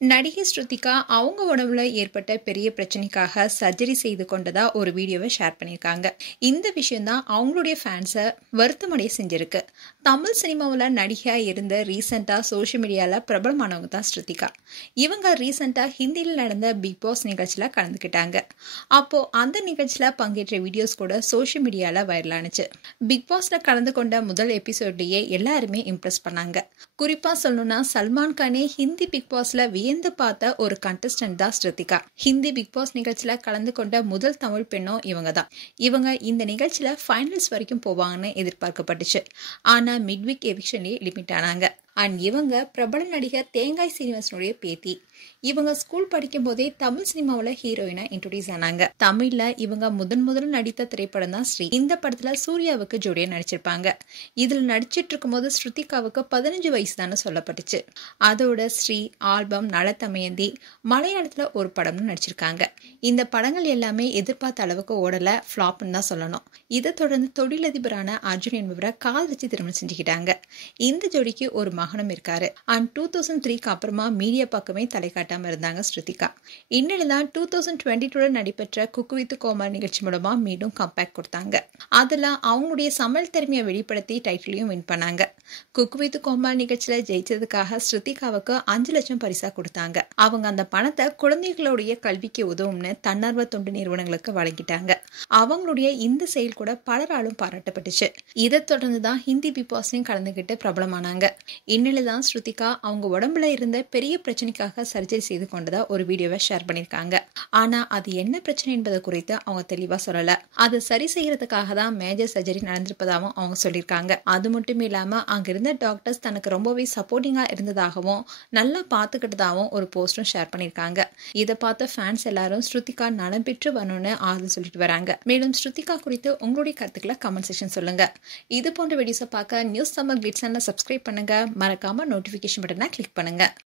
நடிகை ஸ்ருதிகா அவங்க உடம்புல ஏற்பட்ட பெரிய பிரச்சனைக்காக சர்ஜரி செய்து கொண்டதா ஒரு வீடியோவை ஷேர் பண்ணியிருக்காங்க. இந்த விஷயம் தான் அவங்களுடைய ஃபேன்ஸை வருத்தமடைய செஞ்சிருக்கு. தமிழ் சினிமாவில் நடிகையாக இருந்த ரீசெண்டாக சோஷியல் மீடியாவில் பிரபலமானவங்க தான் ஸ்ருதிகா. இவங்க ரீசெண்டாக ஹிந்தியில் நடந்த பிக் பாஸ் நிகழ்ச்சியில் கலந்துக்கிட்டாங்க. அப்போது அந்த நிகழ்ச்சியில் பங்கேற்ற வீடியோஸ் கூட சோஷியல் மீடியாவில் வைரலானுச்சு. பிக் பாஸில் கலந்து கொண்ட முதல் எபிசோட்லேயே எல்லாருமே இம்ப்ரெஸ் பண்ணாங்க. குறிப்பாக சொல்லணும்னா சல்மான் கானே ஹிந்தி பிக் பாஸில் வியந்து பார்த்த ஒரு கண்டஸ்டன்ட் தான் ஸ்ருதிகா. ஹிந்தி பிக் பாஸ் நிகழ்ச்சியில கலந்து கொண்ட முதல் தமிழ் பெண்ணும் இவங்க தான். இவங்க இந்த நிகழ்ச்சியில ஃபைனல்ஸ் வரைக்கும் போவாங்கன்னு எதிர்பார்க்கப்பட்டுச்சு. ஆனா மிட்வீக் எவிக்ஷன்லயே லிமிட் ஆனாங்க. அண்ட் இவங்க பிரபல நடிகர் தேங்காய் சீனிவாசனுடைய பேத்தி. இவங்க ஸ்கூல் படிக்கும் போதே தமிழ் சினிமாவில் ஹீரோயினா இன்ட்ரோடியூஸ் ஆனாங்க. தமிழ்ல இவங்க முதல் நடித்த திரைப்படம் தான் ஸ்ரீ. இந்த படத்துல சூர்யாவுக்கு ஜோடியா நடிச்சிருப்பாங்க. இதுல நடிச்சிட்டு இருக்கும் போது ஸ்ருதிகாவுக்கு 15 வயசு தானே சொல்லப்பட்டுச்சு. அதோட ஸ்ரீ, ஆல்பம், நலத்தமயந்தி, மலையாளத்துல ஒரு படம்னு நடிச்சிருக்காங்க. இந்த படங்கள் எல்லாமே எதிர்பார்த்த அளவுக்கு ஓடல, ஃபிளாப்னு தான் சொல்லணும். இதை தொடர்ந்து தொழிலதிபரான அர்ஜுன் என்பவரை காதலிச்சு திருமணம் செஞ்சுக்கிட்டாங்க. இந்த ஜோடிக்கு ஒரு மகனும் இருக்காரு. அண்ட் 2003க்கு அப்புறமா மீடியா பக்கமே தலை காட்டாம இருந்தாங்க ஸ்ருதிகா. இன்னில்தான் 2022 நடைபெற்ற குக் வித் கோமாளி நிகழ்ச்சி மூலமா மீண்டும் கம்பேக் கொடுத்தாங்க. அதுல அவங்களுடைய சமையல் திறமையை வெளிப்படுத்தி டைட்டிலையும் வின் பண்ணாங்க. குக் வித் கோமாளி நிகழ்ச்சியில ஜெயிச்சதுக்காக ஸ்ருதிகாவுக்கு 5 லட்சம் பரிசா கொடுத்தாங்க. அவங்க அந்த பணத்தை குழந்தைகளுடைய கல்விக்கு உதவும்னு தன்னார்வ தொண்டு நிறுவனங்களுக்கு வழங்கிட்டாங்க. அவங்களுடைய இந்த செயல் கூட பலராலும் பாராட்டப்பட்டுச்சு. இதை தொடர்ந்துதான் ஹிந்தி பிக் பாஸ்லையும் கலந்துகிட்டு பிரபலமானாங்க. இன்னில்தான் ஸ்ருதிகா அவங்க உடம்புல இருந்த பெரிய பிரச்சனைக்காக சர்ஜரி செய்து கொண்டதா ஒரு வீடியோவை ஷேர் பண்ணிருக்காங்க. ஆனா அது என்ன பிரச்சனை என்பது குறித்து அவங்க தெளிவா சொல்லல. அது சரி செய்யறதுக்காக தான் மேஜர் சர்ஜரி நடந்திருப்பதாகவும் அவங்க சொல்லியிருக்காங்க. அது மட்டும் இல்லாம அங்க இருந்த டாக்டர்ஸ் தனக்கு ரொம்பவே சப்போர்ட்டிங்கா இருந்ததாகவும் நல்லா பாத்துக்கிட்டதாகவும் ஒரு போஸ்டும் ஷேர் பண்ணிருக்காங்க. இதை பார்த்த ஃபேன்ஸ் எல்லாரும் ஸ்ருதிகா நலம் பெற்று வரணும்னு ஆறுதல் சொல்லிட்டு வராங்க. மேலும் ஸ்ருதிகா குறித்து உங்களுடைய கருத்துக்களை கமெண்ட் செக்ஷன் சொல்லுங்க. இது போன்ற வீடியோஸை பார்க்க நியூஸ் தமிழ் கிளிட்ஸ் சேனலை சப்ஸ்கிரைப் பண்ணுங்க. மறக்காம நோட்டிபிகேஷன் பட்டனை கிளிக் பண்ணுங்க.